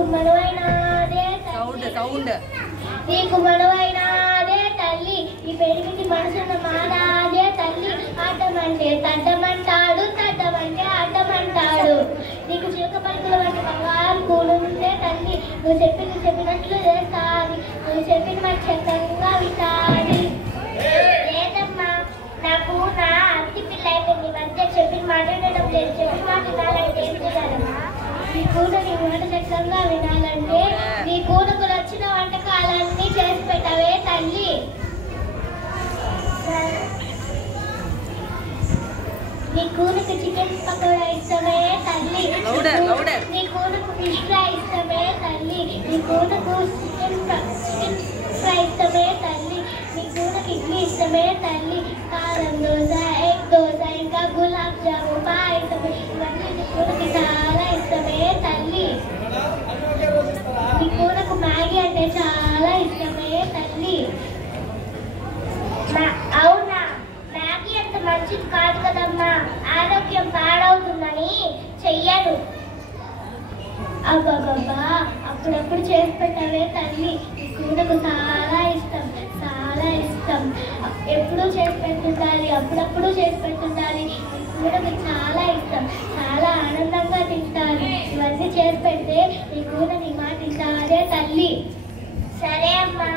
నీకు మనవైనాదే నీకు మనవైనాదే తల్లి ఈ పెరిగిటి మనసున్న మానాదే తల్లి ఆటమంటే తడ్డమంటాడు తడ్డమంటే ఆటమంటాడు నీకు చిలుక పలుకుల వంటి బంగారు కూలుందే తల్లి నువ్వు చెప్పినట్లు చేస్తాది నువ్వు చెప్పిన మరి చక్కగా వింటాది లేదమ్మా నాకు నా అతి పిల్ల అయిపోయింది మధ్య చెప్పిన మాట వినడం లేదు చెప్పిన మాట వినాలంటే ఏం చేయాలమ్మా నీ కూతురు నీ మాట చక్కగా వినాలంటే నీ కూతుకు వచ్చిన వంటకాలన్నీ చేసి పెట్టవే తల్లి నీ కూతుకు చికెన్ పకోడా ఇష్టమే తల్లి నీ కూతుకు ఫిష్ ఫ్రై ఇష్టమే తల్లి నీ కూతుకు చికెన్ ఫ్రై ఇష్టమే తల్లి నీ కూతుకు ఇడ్లీ ఇష్టమే తల్లి కారం దోశ ఎగ్ దోశ ఇంకా గులాబ్ జామున్ పాయసం ఇవన్నీ నీ కూతుకి చాలా ఇష్టమే తల్లి నీ కూతుకు మ్యాగీ అంటే చాలా ఇష్టమే తల్లి అవునా మ్యాగీ అంత మంచిది కాదు కదమ్మా ఆరోగ్యం పాడవుతుందని చెయ్యను అబ్బబ్బబ్బా అప్పుడప్పుడు చేసి పెట్టవే తల్లి నీ కూతుకు చాలా ఇష్టం ఎప్పుడూ చేసి పెట్టుండాలి అప్పుడప్పుడు చేసి పెట్టుండాలి నీ కూతుకు చాలా ఇష్టం చాలా ఆనందంగా తింటారు ఇవన్నీ చేసి పెడితే నీ కూతురు నీ మాట తింటారే తల్లి సరే అమ్మా